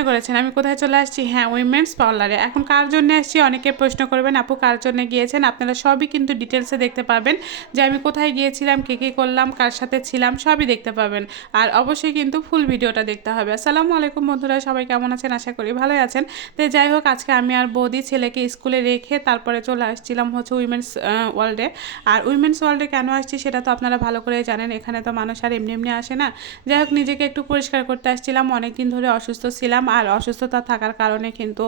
মনে করেছেন আমি কোথায় চলে আসছি? হ্যাঁ, উইমেন্স পার্লারে। এখন কার জন্য আসছি অনেকে প্রশ্ন করবেন, আপু কার জন্য গিয়েছেন? আপনারা সবই কিন্তু ডিটেলসে দেখতে পাবেন যে আমি কোথায় গিয়েছিলাম, কী করলাম, কার সাথে ছিলাম, সবই দেখতে পাবেন। আর অবশ্যই কিন্তু ফুল ভিডিওটা দেখতে হবে। আসসালামু আলাইকুম বন্ধুরা, সবাই কেমন আছেন? আশা করি ভালোই আছেন। তো যাই হোক, আজকে আমি আর বৌদি ছেলেকে স্কুলে রেখে তারপরে চলে আসছিলাম হচ্ছে উইমেন্স ওয়ার্ল্ডে। আর উইমেন্স ওয়ার্ল্ডে কেন আসছি সেটা তো আপনারা ভালো করে জানেন, এখানে তো মানুষ আর এমনি এমনি আসে না। যাই হোক, নিজেকে একটু পরিষ্কার করতে আসছিলাম। অনেক দিন ধরে অসুস্থ ছিলাম, আর অসুস্থতা থাকার কারণে কিন্তু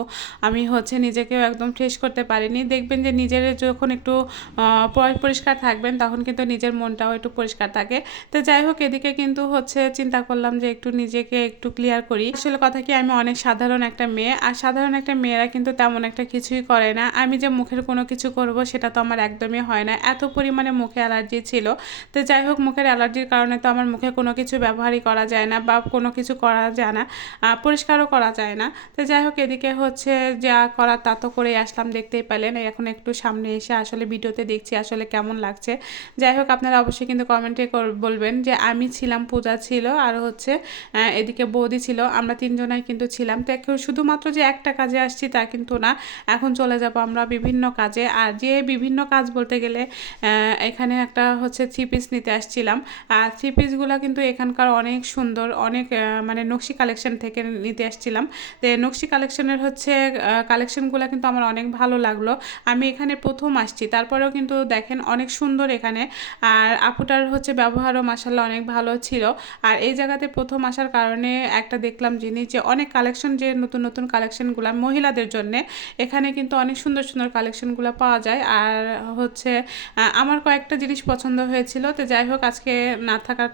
আমি হচ্ছে নিজেকেও একদম ফ্রেশ করতে পারিনি। দেখবেন যে নিজের যখন একটু পরিষ্কার থাকবেন তখন কিন্তু নিজের মনটাও একটু পরিষ্কার থাকে। তো যাই হোক, এদিকে কিন্তু হচ্ছে চিন্তা করলাম যে একটু নিজেকে একটু ক্লিয়ার করি। আসলে কথা কি, আমি অনেক সাধারণ একটা মেয়ে, আর সাধারণ একটা মেয়েরা কিন্তু তেমন একটা কিছুই করে না। আমি যে মুখের কোনো কিছু করব সেটা তো আমার একদমই হয় না, এত পরিমাণে মুখে অ্যালার্জি ছিল। তো যাই হোক, মুখের অ্যালার্জির কারণে তো আমার মুখে কোনো কিছু ব্যবহারই করা যায় না বা কোনো কিছু করা যায় না, পরিষ্কারও করা যায় না। তো যাই হোক, এদিকে হচ্ছে যা করার তা তো করেই আসলাম, দেখতেই পেলেন। এখন একটু সামনে এসে আসলে ভিডিওতে দেখছি আসলে কেমন লাগছে। যাই হোক, আপনারা অবশ্যই কিন্তু কমেন্টে বলবেন যে আমি ছিলাম, পূজা ছিল, আর হচ্ছে এদিকে বৌদি ছিল, আমরা তিনজনাই কিন্তু ছিলাম। তো শুধুমাত্র যে একটা কাজে আসছি তা কিন্তু না, এখন চলে যাব আমরা বিভিন্ন কাজে। আর যে বিভিন্ন কাজ বলতে গেলে এখানে একটা হচ্ছে থ্রি পিস নিতে আসছিলাম। আর থ্রি পিসগুলো কিন্তু এখানকার অনেক সুন্দর, অনেক মানে নকশি কালেকশন থেকে নিতে আসছিলাম। তো নকশি কালেকশনের হচ্ছে কালেকশনগুলো কিন্তু আমার অনেক ভালো লাগলো। আমি এখানে প্রথম আসছি, তারপরেও কিন্তু দেখেন অনেক সুন্দর এখানে। আর আপুটার হচ্ছে ব্যবহারও মাশাআল্লাহ অনেক ভালো ছিল। আর এই জায়গাতে প্রথম আসার কারণে একটা দেখলাম জিনিস, যে অনেক কালেকশন, যে নতুন নতুন কালেকশনগুলো মহিলাদের জন্যে এখানে কিন্তু অনেক সুন্দর সুন্দর কালেকশনগুলো পাওয়া যায়। আর হচ্ছে আমার কয়েকটা জিনিস পছন্দ হয়েছিল। তো যাই হোক, আজকে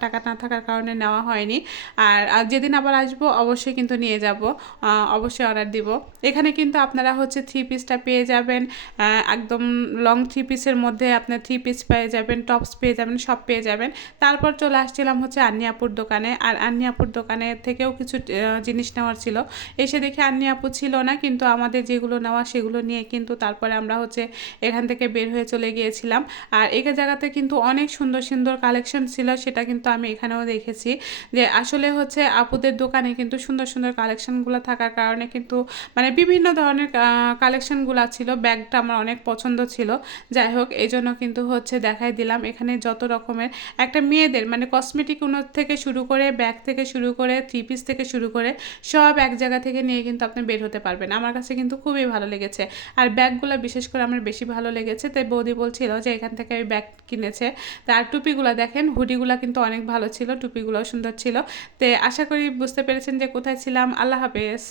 টাকা না থাকার কারণে নেওয়া হয়নি। আর যেদিন আবার আসবো অবশ্যই কিন্তু নিয়ে যাব, অবশ্যই অর্ডার দিব। এখানে কিন্তু আপনারা হচ্ছে থ্রি পিসটা পেয়ে যাবেন, একদম লং থ্রি পিসের মধ্যে আপনার থ্রি পিস পেয়ে যাবেন, টপস পেয়ে যাবেন, সব পেয়ে যাবেন। তারপর চলে আসছিলাম হচ্ছে আন্নি আপুর দোকানে। আর আন্নি আপুর দোকানে থেকেও কিছু জিনিস নেওয়ার ছিল। এসে দেখে আন্নি আপু ছিল না, কিন্তু আমাদের যেগুলো নেওয়া সেগুলো নিয়ে কিন্তু তারপরে আমরা হচ্ছে এখান থেকে বের হয়ে চলে গিয়েছিলাম। আর এই জায়গাতে কিন্তু অনেক সুন্দর সুন্দর কালেকশন ছিল, সেটা কিন্তু আমি এখানেও দেখেছি। যে আসলে হচ্ছে আপুদের দোকানে কিন্তু সুন্দর সুন্দর কালেকশনগুলো থাকার কারণে কিন্তু মানে বিভিন্ন ধরনের কালেকশনগুলো ছিল। ব্যাগটা আমার অনেক পছন্দ ছিল। যাই হোক, এই জন্য কিন্তু হচ্ছে দেখাই দিলাম এখানে যত রকমের একটা মেয়েদের মানে কসমেটিক থেকে শুরু করে, ব্যাগ থেকে শুরু করে, থ্রি পিস থেকে শুরু করে সব এক জায়গা থেকে নিয়ে কিন্তু আপনি বের হতে পারবেন। আমার কাছে কিন্তু খুবই ভালো লেগেছে। আর ব্যাগগুলো বিশেষ করে আমার বেশি ভালো লেগেছে। তাই বৌদি বলছিল যে এখান থেকে ওই ব্যাগ কিনেছে। তার টুপিগুলো দেখেন, হুডিগুলো কিন্তু অনেক ভালো ছিল, টুপিগুলোও সুন্দর ছিল। তো আশা করি বুঝতে পেরেছেন যে কোথায় ছিলাম। আল্লাহ হাফেজ।